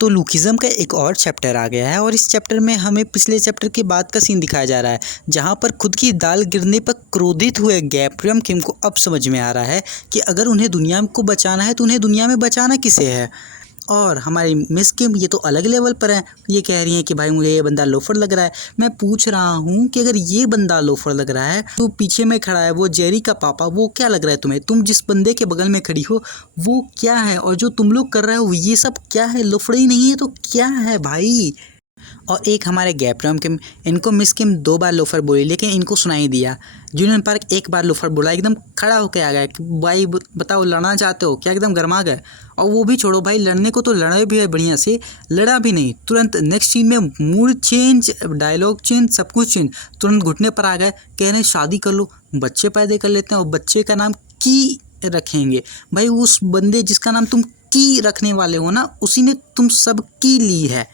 तो लूकिज़म का एक और चैप्टर आ गया है और इस चैप्टर में हमें पिछले चैप्टर के बाद का सीन दिखाया जा रहा है, जहां पर खुद की दाल गिरने पर क्रोधित हुए गैब्रियम किम को अब समझ में आ रहा है कि अगर उन्हें दुनिया को बचाना है तो उन्हें दुनिया में बचाना किसे है। और हमारी मिस किम ये तो अलग लेवल पर है, ये कह रही हैं कि भाई मुझे ये बंदा लोफर लग रहा है। मैं पूछ रहा हूँ कि अगर ये बंदा लोफर लग रहा है तो पीछे में खड़ा है वो जेरी का पापा, वो क्या लग रहा है तुम्हें? तुम जिस बंदे के बगल में खड़ी हो वो क्या है, और जो तुम लोग कर रहे हो ये सब क्या है? लोफड़े ही नहीं है तो क्या है भाई? और एक हमारे गैब्रियम किम, इनको मिस किम 2 बार लोफर बोली लेकिन इनको सुनाई दिया। जूनियन पार्क 1 बार लोफर बोला, एकदम खड़ा होकर आ गया कि भाई बताओ लड़ना चाहते हो क्या? एकदम गर्मा गए। और वो भी छोड़ो भाई, लड़ने को तो लड़े भी है बढ़िया से, लड़ा भी नहीं, तुरंत नेक्स्ट सीन में मूड चेंज, डायलॉग चेंज, सब कुछ चेंज। तुरंत घुटने पर आ गए, कह रहे शादी कर लो, बच्चे पैदा कर लेते हैं और बच्चे का नाम की रखेंगे। भाई उस बंदे जिसका नाम तुम की रखने वाले हो ना, उसी ने तुम सब की ली है।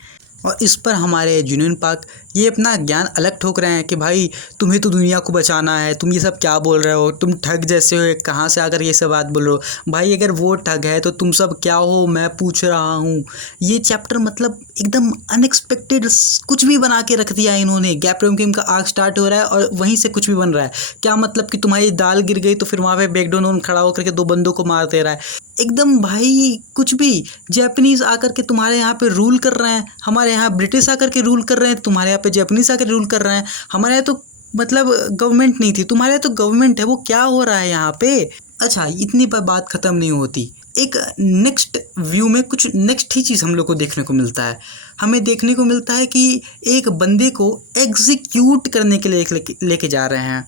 और इस पर हमारे जूनियन पार्क ये अपना ज्ञान अलग ठोक रहे हैं कि भाई तुम्हें तो दुनिया को बचाना है, तुम ये सब क्या बोल रहे हो, तुम ठग जैसे हो, कहाँ से आकर ये सब बात बोल रहे हो? भाई अगर वो ठग है तो तुम सब क्या हो, मैं पूछ रहा हूँ। ये चैप्टर मतलब एकदम अनएक्सपेक्टेड कुछ भी बना के रख दिया इन्होंने। गैब्रियम किम का आर्क स्टार्ट हो रहा है और वहीं से कुछ भी बन रहा है। क्या मतलब कि तुम्हारी दाल गिर गई तो फिर वहाँ पे बैकडोन खड़ा होकर के 2 बंदों को मार दे रहा है। एकदम भाई कुछ भी। जैपनीज आकर के तुम्हारे यहाँ पे रूल कर रहे हैं, हमारे यहाँ ब्रिटिश आकर के रूल कर रहे हैं, तुम्हारे यहाँ पे जैपनीज आकर रूल कर रहे हैं। हमारे यहाँ तो मतलब गवर्नमेंट नहीं थी, तुम्हारे यहाँ तो गवर्नमेंट है। वो क्या हो रहा है यहाँ पे? अच्छा, इतनी पर बात खत्म नहीं होती। एक नेक्स्ट व्यू में कुछ नेक्स्ट ही चीज़ हम लोग को देखने को मिलता है। हमें देखने को मिलता है कि एक बंदे को एग्जीक्यूट करने के लिए लेके जा रहे हैं।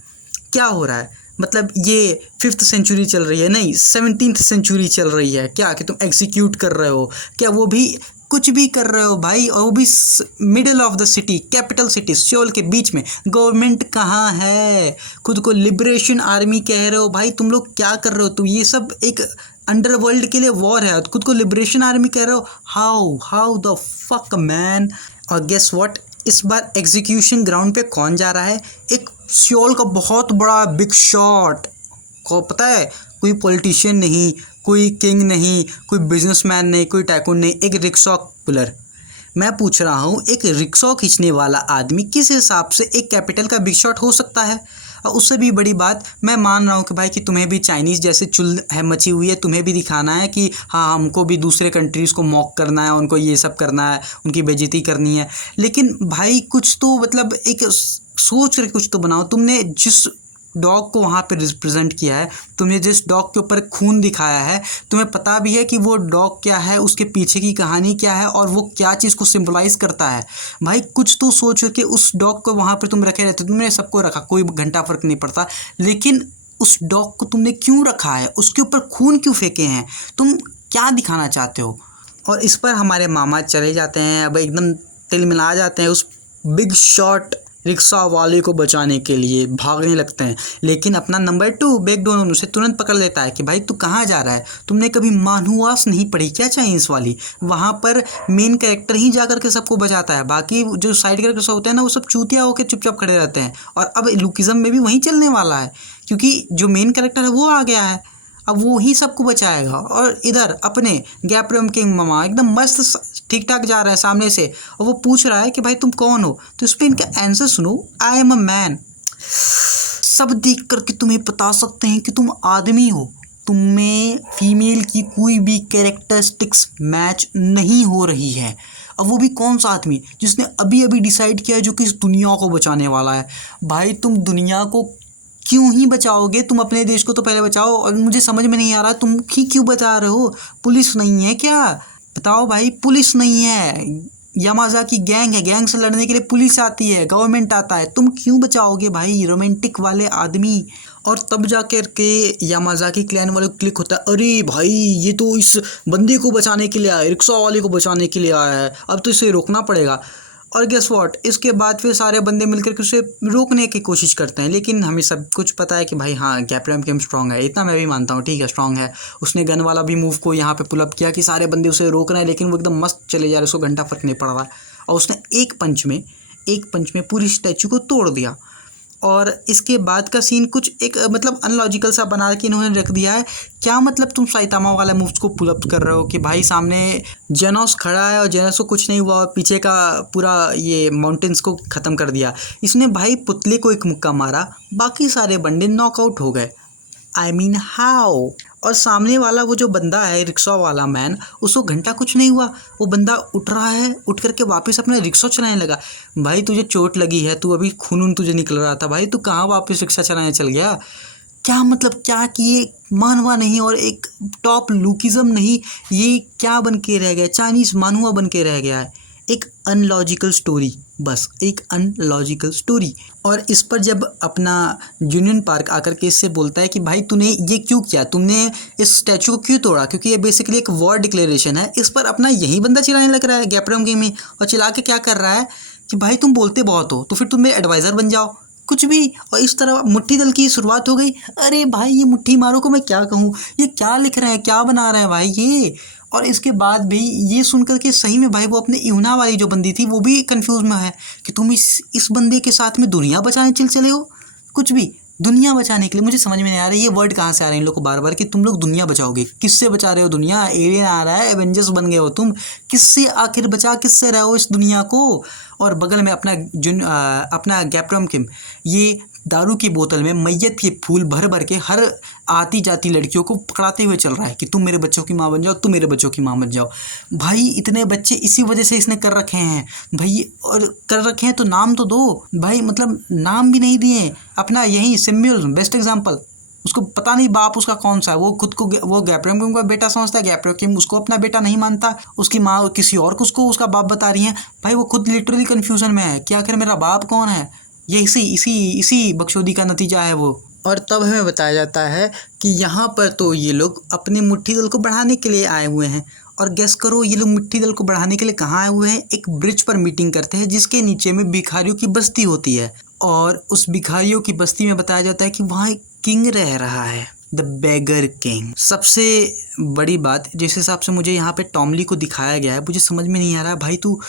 क्या हो रहा है? मतलब ये 5th सेंचुरी चल रही है, नहीं 17th सेंचुरी चल रही है क्या, कि तुम एग्जीक्यूट कर रहे हो क्या? वो भी कुछ भी कर रहे हो भाई, और वो भी middle of the city, capital city Seoul के बीच में। गवर्नमेंट कहाँ है? खुद को लिबरेशन आर्मी कह रहे हो भाई, तुम लोग क्या कर रहे हो? तुम ये सब एक अंडरवर्ल्ड के लिए वॉर है, खुद को लिबरेशन आर्मी कह रहे हो। How the fuck man. और गेस व्हाट, इस बार एग्जीक्यूशन ग्राउंड पे कौन जा रहा है? एक सियोल का बहुत बड़ा बिग शॉट। को पता है, कोई पॉलिटिशियन नहीं, कोई किंग नहीं, कोई बिजनेसमैन नहीं, कोई टाइकून नहीं, एक रिक्शा पुलर। मैं पूछ रहा हूँ, एक रिक्शा खींचने वाला आदमी किस हिसाब से एक कैपिटल का बिग शॉट हो सकता है? और उससे भी बड़ी बात, मैं मान रहा हूँ कि भाई कि तुम्हें भी चाइनीज़ जैसे चुल है मची हुई है, तुम्हें भी दिखाना है कि हाँ हमको भी दूसरे कंट्रीज़ को मॉक करना है, उनको ये सब करना है, उनकी बेइज्जती करनी है। लेकिन भाई कुछ तो मतलब एक सोच कर कुछ तो बनाओ। तुमने जिस डॉग को वहाँ पे रिप्रेजेंट किया है, तुमने जिस डॉग के ऊपर खून दिखाया है, तुम्हें पता भी है कि वो डॉग क्या है, उसके पीछे की कहानी क्या है और वो क्या चीज़ को सिंबलाइज करता है। भाई कुछ तो सोच के उस डॉग को वहाँ पे तुम रखे रहते। तुमने सबको रखा, कोई घंटा फर्क नहीं पड़ता, लेकिन उस डॉग को तुमने क्यों रखा है? उसके ऊपर खून क्यों फेंके हैं? तुम क्या दिखाना चाहते हो? और इस पर हमारे मामा चले जाते हैं, अब एकदम तिलमिला जाते हैं उस बिग शॉट रिक्शा वाले को बचाने के लिए, भागने लगते हैं। लेकिन अपना नंबर 2 बैकडोन उसे तुरंत पकड़ लेता है कि भाई तू कहाँ जा रहा है? तुमने कभी मानहुआस नहीं पढ़ी क्या चाइनीज़ वाली? वहाँ पर मेन कैरेक्टर ही जाकर के सबको बचाता है, बाकी जो साइड कैरेक्टर्स होते हैं ना वो सब चूतिया होकर चुपचाप खड़े रहते हैं। और अब लूकिज़म में भी वही चलने वाला है, क्योंकि जो मेन कैरेक्टर है वो आ गया है, अब वो ही सबको बचाएगा। और इधर अपने गैब्रियम किंग मामा एकदम मस्त ठीक ठाक जा रहा है सामने से, और वो पूछ रहा है कि भाई तुम कौन हो? तो इस पर इनका आंसर सुनो, आई एम अ मैन। सब देख करके तुम्हें बता सकते हैं कि तुम आदमी हो, तुम्हें फीमेल की कोई भी कैरेक्टरिस्टिक्स मैच नहीं हो रही है। अब वो भी कौन सा आदमी जिसने अभी अभी डिसाइड किया है, जो कि इस दुनिया को बचाने वाला है। भाई तुम दुनिया को क्यों ही बचाओगे? तुम अपने देश को तो पहले बचाओ। और मुझे समझ में नहीं आ रहा तुम ही क्यों बचा रहे हो? पुलिस नहीं है क्या? बताओ भाई, पुलिस नहीं है, यामाज़ाकी गैंग है, गैंग से लड़ने के लिए पुलिस आती है, गवर्नमेंट आता है, तुम क्यों बचाओगे भाई रोमांटिक वाले आदमी? और तब जाकर के यामाज़ाकी क्लैन वाले को क्लिक होता है, अरे भाई ये तो इस बंदे को बचाने के लिए आया है, रिक्शा वाले को बचाने के लिए आया है, अब तो इसे रोकना पड़ेगा। और गेस व्हाट, इसके बाद फिर सारे बंदे मिलकर के उसे रोकने की कोशिश करते हैं। लेकिन हमें सब कुछ पता है कि भाई हाँ गैब्रियम किम स्ट्रांग है, इतना मैं भी मानता हूँ, ठीक है स्ट्रांग है। उसने गन वाला भी मूव को यहाँ पे पुल अप किया कि सारे बंदे उसे रोक रहे हैं, लेकिन वो एकदम मस्त चले जा रहे, उसको घंटा फर्क नहीं पड़ रहा है। और उसने एक पंच में पूरी स्टैचू को तोड़ दिया। और इसके बाद का सीन कुछ एक मतलब अनलॉजिकल सा बना के इन्होंने रख दिया है। क्या मतलब तुम साइतामा वाला मूव्स को पुल अप कर रहे हो कि भाई सामने जेनोस खड़ा है और जेनोस को कुछ नहीं हुआ और पीछे का पूरा ये माउंटेन्स को ख़त्म कर दिया। इसने भाई पुतले को एक मुक्का मारा, बाकी सारे बंदे नॉकआउट हो गए। I mean how. और सामने वाला वो जो बंदा है रिक्शा वाला मैन, उसको घंटा कुछ नहीं हुआ, वो बंदा उठ रहा है, उठ करके वापस अपना रिक्शा चलाने लगा। भाई तुझे चोट लगी है, तू अभी खून तुझे निकल रहा था, भाई तू कहाँ वापस रिक्शा चलाने चल गया? क्या मतलब क्या कि ये मानवा नहीं और एक टॉप लुकिज्म नहीं, ये क्या बन के रह गया? चाइनीज़ मानवा बन के रह गया है। एक अनलॉजिकल स्टोरी, बस एक अनलॉजिकल स्टोरी। और इस पर जब अपना यूनियन पार्क आकर के इससे बोलता है कि भाई तूने ये क्यों किया, तुमने इस स्टैचू को क्यों तोड़ा, क्योंकि ये बेसिकली एक वॉर डिक्लेरेशन है। इस पर अपना यही बंदा चिल्लाने लग रहा है गैप्रम गेम में, और चिल्ला के क्या कर रहा है कि भाई तुम बोलते बहुत हो तो फिर तुम मेरे एडवाइज़र बन जाओ, कुछ भी। और इस तरह मुट्ठी दल की शुरुआत हो गई। अरे भाई ये मुट्ठी मारो को मैं क्या कहूँ, ये क्या लिख रहे हैं, क्या बना रहे हैं भाई ये। और इसके बाद भी ये सुनकर के सही में भाई वो अपने यूना वाली जो बंदी थी वो भी कंफ्यूज में है कि तुम इस बंदे के साथ में दुनिया बचाने चले हो, कुछ भी दुनिया बचाने के लिए। मुझे समझ में नहीं आ रहा ये वर्ड कहाँ से आ रहे हैं इन लोग को बार बार कि तुम लोग दुनिया बचाओगे। किससे बचा रहे हो दुनिया? एलियन आ रहा है, एवेंजर्स बन गए हो तुम, किससे आखिर बचा किससे रहे हो इस दुनिया को? और बगल में अपना गैप्रम किम ये दारू की बोतल में मैयत के फूल भर भर के हर आती जाती लड़कियों को पकड़ाते हुए चल रहा है कि तुम मेरे बच्चों की माँ बन जाओ, तुम मेरे बच्चों की माँ बन जाओ। भाई इतने बच्चे इसी वजह से इसने कर रखे हैं भाई, और कर रखे हैं तो नाम तो दो भाई, मतलब नाम भी नहीं दिए। अपना यही सिम्यूल बेस्ट एग्जाम्पल, उसको पता नहीं बाप उसका कौन सा है, वो खुद को वो गैप्रम किम का बेटा समझता है, गैप्रम किम उसको अपना बेटा नहीं मानता, उसकी माँ किसी और को उसको उसका बाप बता रही है। भाई वो खुद लिटरली कन्फ्यूजन में है कि आखिर मेरा बाप कौन है। ये इसी बकचोदी का नतीजा है वो। और तब हमें बताया जाता है कि यहाँ पर तो ये लोग अपने मुट्ठी दल को बढ़ाने के लिए आए हुए हैं। और गेस करो ये लोग मुट्ठी दल को बढ़ाने के लिए कहाँ आए हुए हैं? एक ब्रिज पर मीटिंग करते हैं जिसके नीचे में भिखारियों की बस्ती होती है। और उस भिखारियों की बस्ती में बताया जाता है कि वहाँ एक किंग रह रहा है, द बेगर किंग। सबसे बड़ी बात जिस हिसाब से मुझे यहाँ पे टॉमली को दिखाया गया है, मुझे समझ में नहीं आ रहा है भाई तू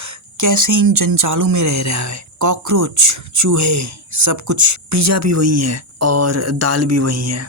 कैसे इन जंजालों में रह रहा है। कॉकरोच, चूहे, सब कुछ, पिज़्ज़ा भी वही है और दाल भी वही है।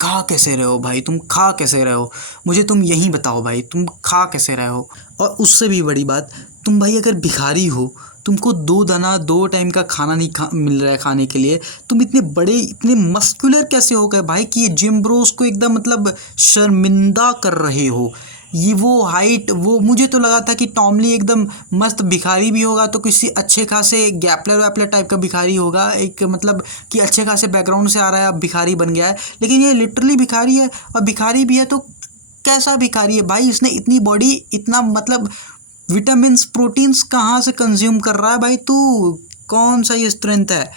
खा कैसे रहे हो भाई, तुम खा कैसे रहे हो? मुझे तुम यही बताओ भाई, तुम खा कैसे रहे हो? और उससे भी बड़ी बात, तुम भाई अगर भिखारी हो, तुमको 2 दाना 2 टाइम का खाना नहीं मिल रहा है खाने के लिए, तुम इतने बड़े इतने मस्कुलर कैसे हो गए भाई कि ये जिम ब्रोस को एकदम मतलब शर्मिंदा कर रहे हो? ये वो हाइट, वो मुझे तो लगा था कि टॉमली एकदम मस्त भिखारी भी होगा तो किसी अच्छे खासे गैपलर वैपलर टाइप का भिखारी होगा, एक मतलब कि अच्छे खासे बैकग्राउंड से आ रहा है, अब भिखारी बन गया है। लेकिन ये लिटरली भिखारी है, और भिखारी भी है तो कैसा भिखारी है भाई? इसने इतनी बॉडी, इतना मतलब विटामिन्स प्रोटीन्स कहाँ से कंज्यूम कर रहा है भाई तू? कौन सा ये स्ट्रेंथ है?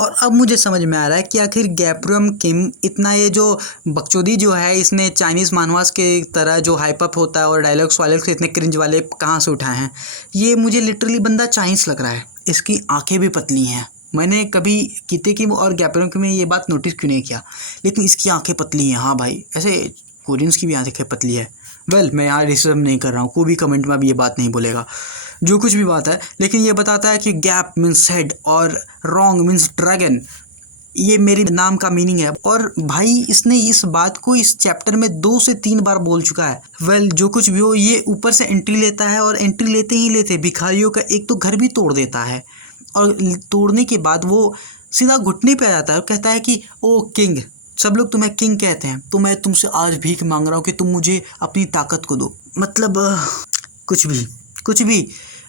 और अब मुझे समझ में आ रहा है कि आखिर गैप्रम किम इतना ये जो बकचोदी जो है इसने चाइनीज़ मानवास के तरह जो हाइप अप होता है और डायलॉग्स वायलॉग्स इतने क्रिंज वाले कहाँ से उठाए हैं। ये मुझे लिटरली बंदा चाइनीज़ लग रहा है। इसकी आंखें भी पतली हैं, मैंने कभी किते किम और गैप्रम किम में ये बात नोटिस क्यों नहीं किया, लेकिन इसकी आंखें पतली हैं। हाँ भाई, ऐसे कोरियंस की भी आंखें पतली है। मैं यहाँ रेसिज्म नहीं कर रहा हूँ, कोई भी कमेंट में अब ये बात नहीं बोलेगा, जो कुछ भी बात है। लेकिन ये बताता है कि गैप मीन्स हेड और रॉन्ग मीन्स ड्रैगन, ये मेरी नाम का मीनिंग है। और भाई इसने इस बात को इस चैप्टर में 2 से 3 बार बोल चुका है। जो कुछ भी हो, ये ऊपर से एंट्री लेता है और एंट्री लेते ही लेते भिखारियों का एक तो घर भी तोड़ देता है, और तोड़ने के बाद वो सीधा घुटने पे आ जाता है और कहता है कि ओ किंग, सब लोग तुम्हें किंग कहते हैं, तो मैं तुमसे आज भीख मांग रहा हूँ कि तुम मुझे अपनी ताकत को दो। मतलब कुछ भी।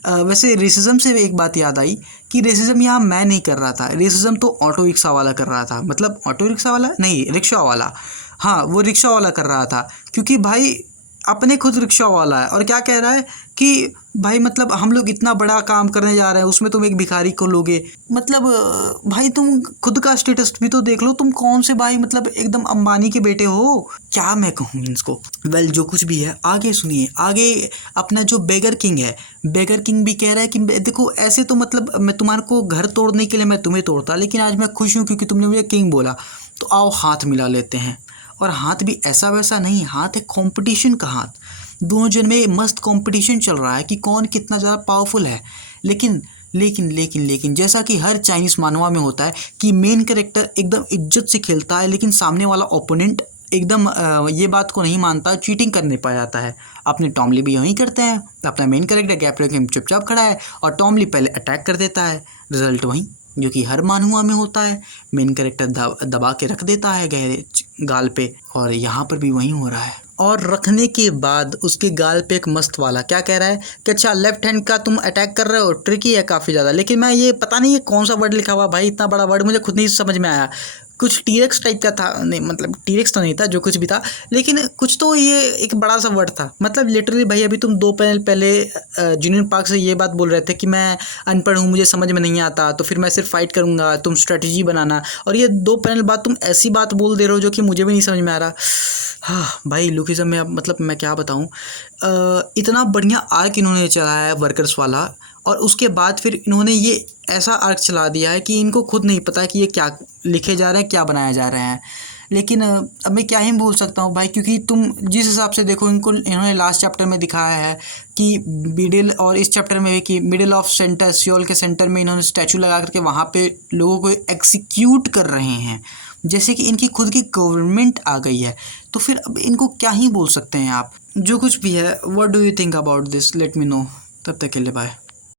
वैसे रेसिज्म से एक बात याद आई कि रेसिज्म यहाँ मैं नहीं कर रहा था, रेसिज्म तो ऑटो रिक्शा वाला कर रहा था। मतलब ऑटो रिक्शा वाला नहीं, रिक्शा वाला, हाँ वो रिक्शा वाला कर रहा था, क्योंकि भाई अपने खुद रिक्शा वाला है और क्या कह रहा है कि भाई मतलब हम लोग इतना बड़ा काम करने जा रहे हैं, उसमें तुम एक भिखारी को लोगे। मतलब भाई तुम खुद का स्टेटस भी तो देख लो, तुम कौन से भाई मतलब एकदम अंबानी के बेटे हो, क्या मैं कहूँ इसको। जो कुछ भी है आगे सुनिए। आगे अपना जो बेगर किंग है, बेगर किंग भी कह रहा है कि देखो ऐसे तो मतलब मैं तुम्हारे को घर तोड़ने के लिए मैं तुम्हें तोड़ता, लेकिन आज मैं खुश हूँ क्योंकि तुमने मुझे किंग बोला, तो आओ हाथ मिला लेते हैं। और हाथ भी ऐसा वैसा नहीं, हाथ है कंपटीशन का हाथ। दोनों जन में मस्त कंपटीशन चल रहा है कि कौन कितना ज़्यादा पावरफुल है। लेकिन लेकिन जैसा कि हर चाइनीज़ मानवा में होता है कि मेन कैरेक्टर एकदम इज्जत से खेलता है, लेकिन सामने वाला ओपोनेंट एकदम ये बात को नहीं मानता, चीटिंग करने पा जाता है। अपने टॉमली भी यूँ ही करते हैं, अपना मेन कैरेक्टर गैब्रियल चुपचाप खड़ा है और टॉमली पहले अटैक कर देता है। रिजल्ट वही जो कि हर मानहुआ में होता है, मेन कैरेक्टर दबा के रख देता है गहरे गाल पे, और यहाँ पर भी वही हो रहा है। और रखने के बाद उसके गाल पे एक मस्त वाला क्या कह रहा है कि अच्छा लेफ्ट हैंड का तुम अटैक कर रहे हो, ट्रिकी है काफ़ी ज़्यादा। लेकिन मैं ये पता नहीं ये कौन सा वर्ड लिखा हुआ भाई, इतना बड़ा वर्ड मुझे खुद नहीं समझ में आया। कुछ टीरेक्स टाइप का था, नहीं मतलब टीरेक्स तो नहीं था, जो कुछ भी था, लेकिन कुछ तो ये एक बड़ा सा वर्ड था। मतलब लिटरली भाई अभी तुम 2 पैनल पहले जूनियर पार्क से ये बात बोल रहे थे कि मैं अनपढ़ हूँ, मुझे समझ में नहीं आता, तो फिर मैं सिर्फ फाइट करूँगा, तुम स्ट्रेटजी बनाना, और ये 2 पैनल बाद तुम ऐसी बात बोल दे रहे हो जो कि मुझे भी नहीं समझ में आ रहा। हाँ भाई लुकिज्म में अब मतलब मैं क्या बताऊँ, इतना बढ़िया आर्क इन्होंने चलाया है वर्कर्स वाला, और उसके बाद फिर इन्होंने ये ऐसा आर्क चला दिया है कि इनको खुद नहीं पता कि ये क्या लिखे जा रहे हैं, क्या बनाया जा रहे हैं। लेकिन अब मैं क्या ही बोल सकता हूँ भाई, क्योंकि तुम जिस हिसाब से देखो इन्होंने लास्ट चैप्टर में दिखाया है कि मिडिल, और इस चैप्टर में भी कि मिडिल ऑफ सेंटर, सियोल के सेंटर में इन्होंने स्टैचू लगा करके वहाँ पे लोगों को एग्जीक्यूट कर रहे हैं, जैसे कि इनकी खुद की गवर्नमेंट आ गई है। तो फिर अब इनको क्या ही बोल सकते हैं आप। जो कुछ भी है, what do you think about this, let me know. तब तक के लिए बाय।